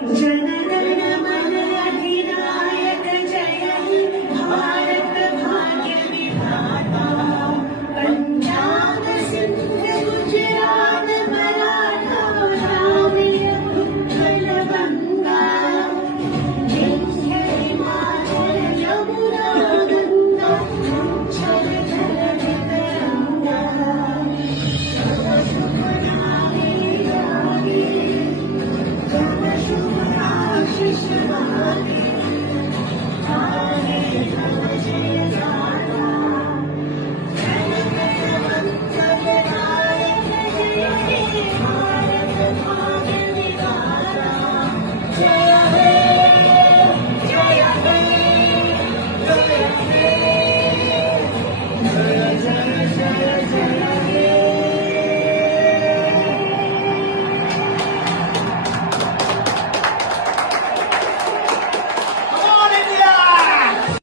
जनगण मन अधिनायक जय हे भारत भाग्य विधाता पंजाब सिंध गुजरात मराठा द्राविड़ उत्कल गंगा विंध्य हिमाचल यमुना गंगा उच्चल जलधि तरंगा तव शुभ नामे गावे तव शुभ आशीष गावे गावे तव जय गावे